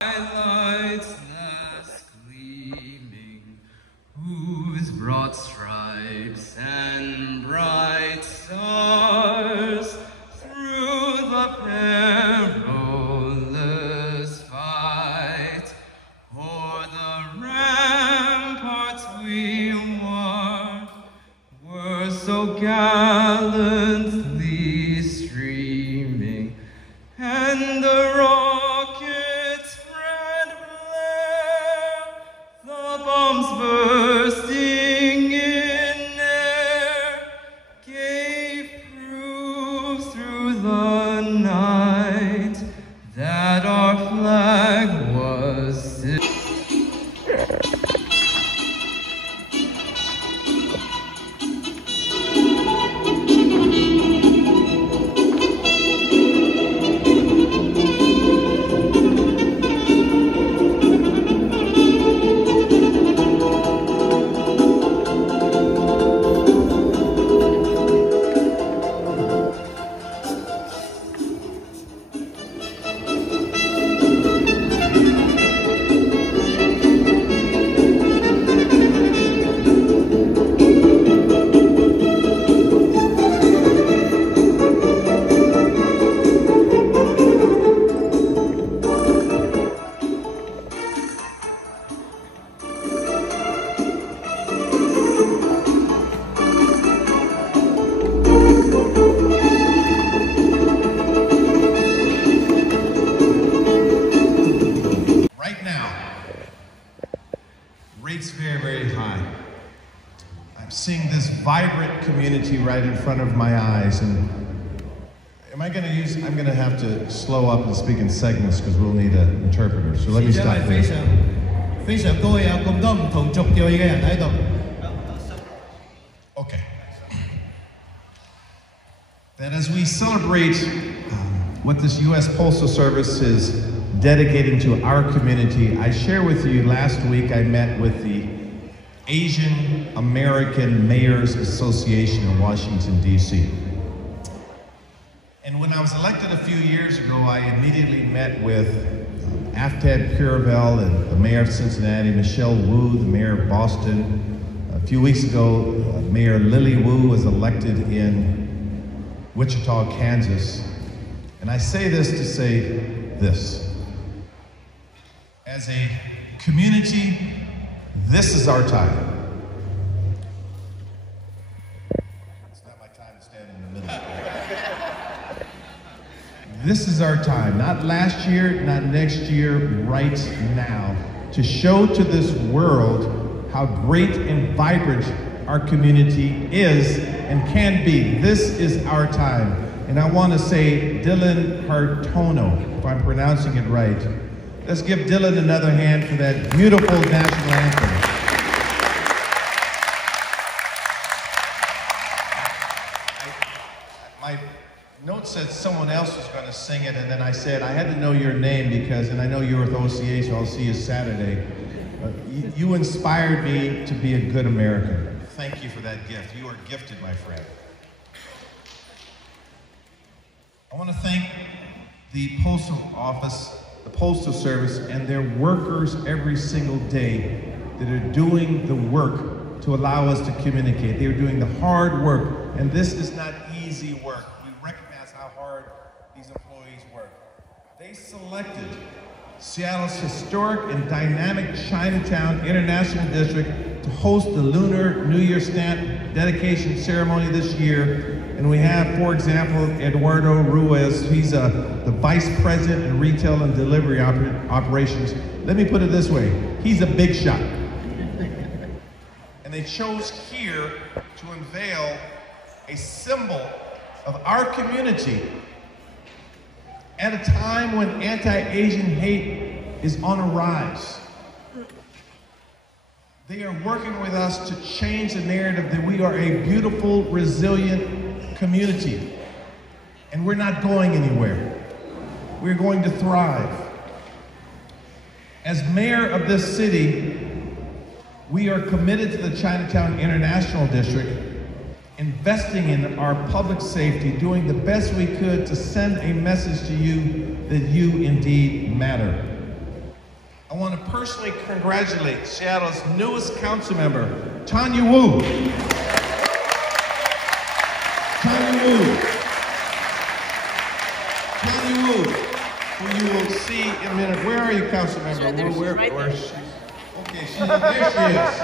Lights last gleaming, whose broad stripes and bright stars through the perilous fight o'er the ramparts we were so gallantly streaming, and the rockets red flare, the bombs bursting in air, gave proof through the night that our flag was still. Vibrant community right in front of my eyes, and I'm going to have to slow up and speak in segments because we'll need an interpreter. So let me stop there. Okay. That as we celebrate what this U.S. Postal Service is dedicating to our community, I share with you last week I met with the Asian American Mayors Association in Washington, D.C. And when I was elected a few years ago, I immediately met with Aftad Puravel and the mayor of Cincinnati, Michelle Wu, the mayor of Boston. A few weeks ago, Mayor Lily Wu was elected in Wichita, Kansas. And I say this to say this. As a community, this is our time. It's not my time to stand in the middle. This is our time, not last year, not next year, right now, to show to this world how great and vibrant our community is and can be. This is our time. And I want to say Dylan Hartono, if I'm pronouncing it right. Let's give Dylan another hand for that beautiful national anthem. My note said someone else was going to sing it, and then I said I had to know your name because, and I know you're with OCA, so I'll see you Saturday. You inspired me to be a good American. Thank you for that gift. You are gifted, my friend. I want to thank the Postal Office, the Postal Service, and their workers every single day that are doing the work to allow us to communicate. They're doing the hard work, and this is not easy work. We recognize how hard these employees work. They selected Seattle's historic and dynamic Chinatown International District to host the Lunar New Year stamp dedication ceremony this year. And we have, for example, Eduardo Ruiz. He's the Vice President in Retail and Delivery Operations. Let me put it this way, he's a big shot. And they chose here to unveil a symbol of our community at a time when anti-Asian hate is on a rise. They are working with us to change the narrative that we are a beautiful, resilient community. And we're not going anywhere. We're going to thrive. As mayor of this city, we are committed to the Chinatown International District, investing in our public safety, doing the best we could to send a message to you that you indeed matter. I want to personally congratulate Seattle's newest council member, Tanya Wu. Tanya Wu, who you will see in a minute. Where are you, council member? Where is she? Okay, there she is.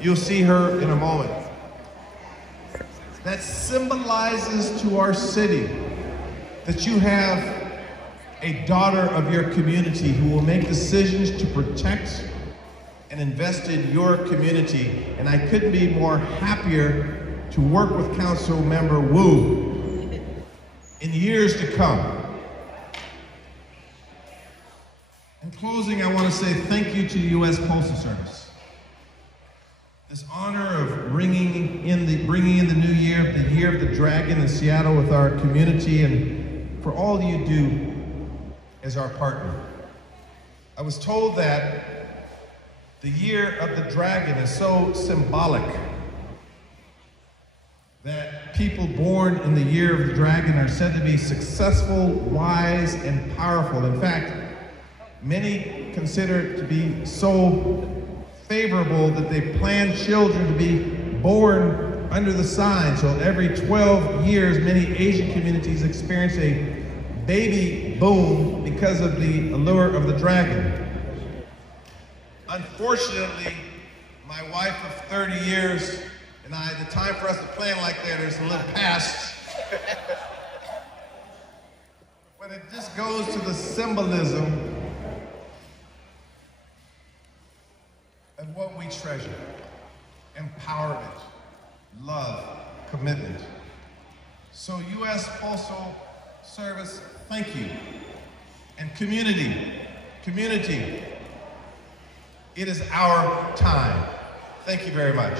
You'll see her in a moment. That symbolizes to our city that you have a daughter of your community who will make decisions to protect and invest in your community. And I couldn't be more happier to work with Council Member Wu in years to come. In closing, I want to say thank you to the U.S. Postal Service. This honor of bringing in the new year, the Year of the Dragon in Seattle with our community, and for all you do as our partner. I was told that the Year of the Dragon is so symbolic that people born in the Year of the Dragon are said to be successful, wise, and powerful. In fact, many consider it to be so favorable that they plan children to be born under the sign. So every 12 years, many Asian communities experience a baby boom because of the allure of the dragon. Unfortunately, my wife of 30 years and I, the time for us to plan like that is a little past. But it just goes to the symbolism of what we treasure: empowerment, love, commitment. So U.S. Postal Service, thank you. And community, it is our time. Thank you very much.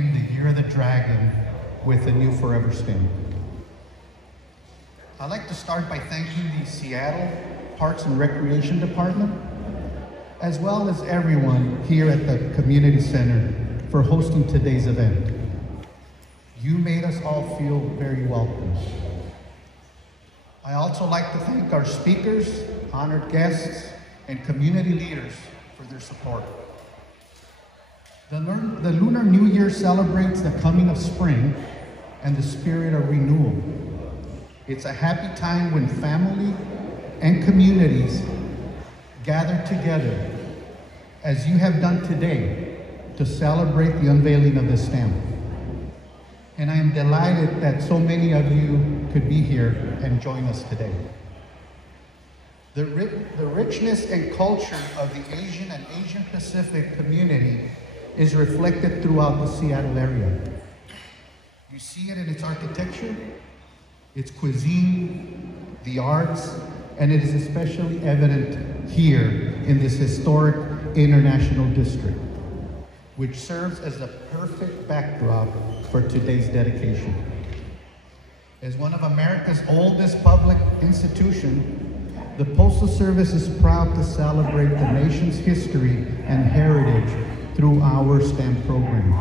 in the Year of the Dragon with a new forever stamp. I'd like to start by thanking the Seattle Parks and Recreation Department, as well as everyone here at the Community Center for hosting today's event. You made us all feel very welcome. I also like to thank our speakers, honored guests, and community leaders for their support. The Lunar New Year celebrates the coming of spring and the spirit of renewal. It's a happy time when family and communities gather together, as you have done today, to celebrate the unveiling of the stamp. And I am delighted that so many of you could be here and join us today. The richness and culture of the Asian and Asian Pacific community is reflected throughout the Seattle area. You see it in its architecture, its cuisine, the arts, and it is especially evident here in this historic international district, which serves as the perfect backdrop for today's dedication. As one of America's oldest public institutions, the Postal Service is proud to celebrate the nation's history and heritage through our stamp program.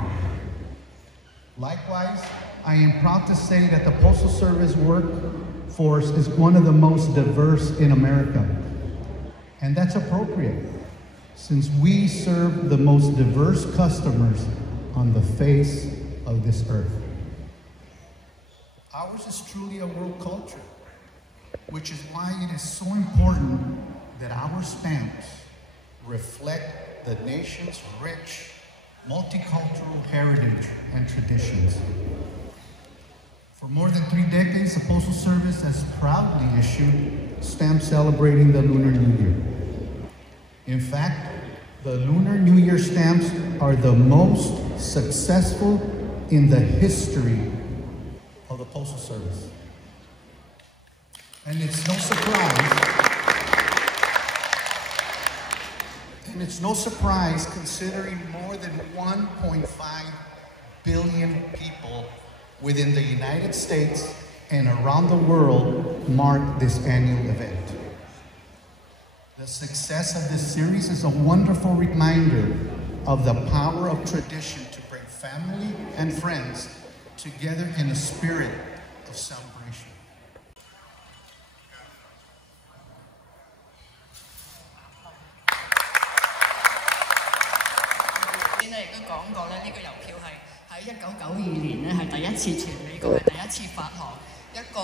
Likewise, I am proud to say that the Postal Service workforce is one of the most diverse in America. And that's appropriate, since we serve the most diverse customers on the face of this earth. Ours is truly a world culture, which is why it is so important that our stamps reflect the nation's rich multicultural heritage and traditions. For more than 3 decades, the Postal Service has proudly issued stamps celebrating the Lunar New Year. In fact, the Lunar New Year stamps are the most successful in the history of the Postal Service. And it's no surprise considering more than 1.5 billion people within the United States and around the world mark this annual event. The success of this series is a wonderful reminder of the power of tradition to bring family and friends together in a spirit of celebration. 1992年咧係第一次全美國係第一次發行一個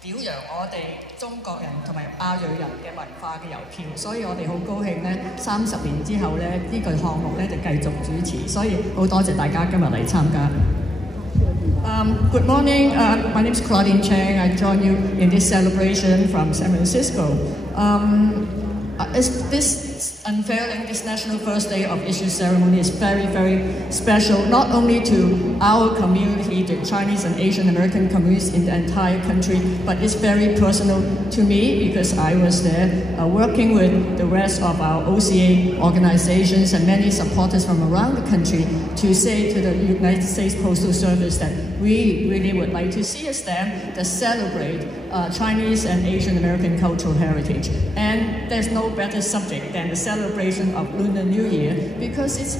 表揚我哋中國人同埋亞裔人嘅文化嘅郵票，所以我哋好高興咧30年之後咧呢個項目咧就繼續主持，所以好多謝大家今日嚟參加。Good morning, my name is Claudine Chang. I join you in this celebration from San Francisco. This unveiling, this National First Day of Issue ceremony is very, very special, not only to our community, the Chinese and Asian American communities in the entire country, but it's very personal to me because I was there working with the rest of our OCA organizations and many supporters from around the country to say to the United States Postal Service that we really would like to see a stamp that celebrate Chinese and Asian American cultural heritage. And there's no better subject than the celebration of Lunar New Year because it's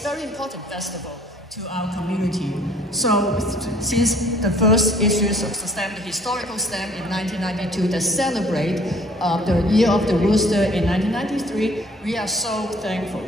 very important festival to our community. So since the first issues of the stamp, the historical stamp in 1992 that celebrate the Year of the Rooster in 1993, we are so thankful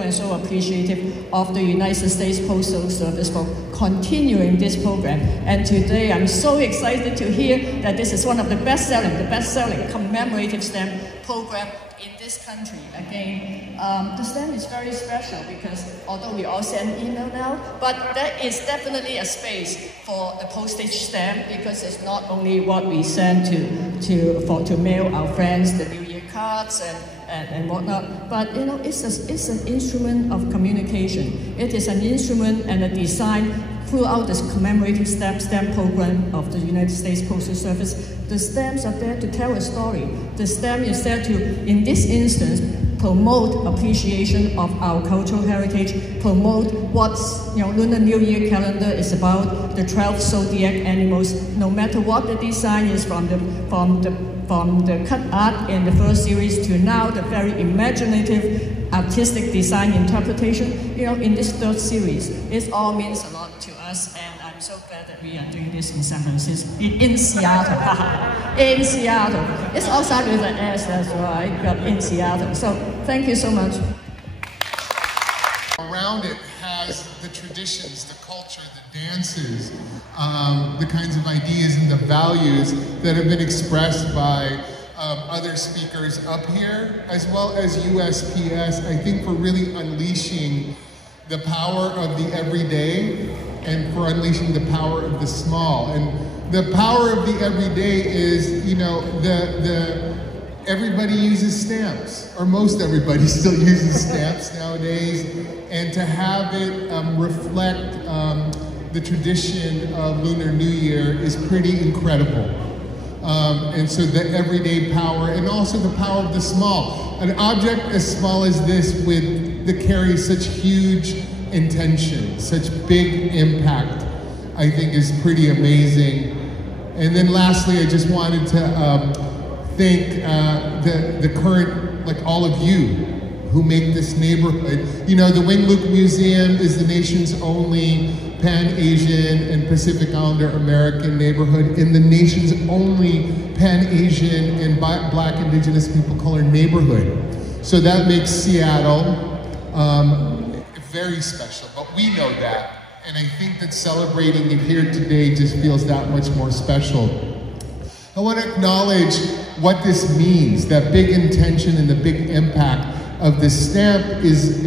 and so appreciative of the United States Postal Service for continuing this program. And today I'm so excited to hear that this is one of the best-selling commemorative stamp program in this country. Again, the stamp is very special because although we all send email now, but there is definitely a space for the postage stamp because it's not only what we send to mail our friends the New Year cards and whatnot, but you know it's an instrument of communication. It is an instrument and a design throughout this commemorative stamp program of the United States Postal Service. The stamps are there to tell a story. The stamp is there to, in this instance, promote appreciation of our cultural heritage, promote what Lunar New Year calendar is about, the 12 zodiac animals, no matter what the design is from the cut art in the first series to now the very imaginative artistic design interpretation, in this third series. It all means a lot to us, and I'm so glad that we are doing this in San Francisco, in Seattle, in Seattle. It's all started with an S, that's right, but in Seattle. So thank you so much. Around it has the traditions, the culture, the dances, the kinds of ideas and the values that have been expressed by other speakers up here, as well as USPS, I think, for really unleashing the power of the everyday and for unleashing the power of the small. And the power of the everyday is, everybody uses stamps, or most everybody still uses stamps nowadays, and to have it reflect the tradition of Lunar New Year is pretty incredible. And so the everyday power, and also the power of the small. An object as small as this that carries such huge intention, such big impact, I think is pretty amazing. And then lastly, I just wanted to thank the current, all of you who make this neighborhood. The Wing Luke Museum is the nation's only Pan-Asian and Pacific Islander American neighborhood, in the nation's only Pan-Asian and Black Indigenous people color neighborhood. So that makes Seattle very special, but we know that. And I think that celebrating it here today just feels that much more special. I want to acknowledge what this means, that big intention and the big impact of this stamp is...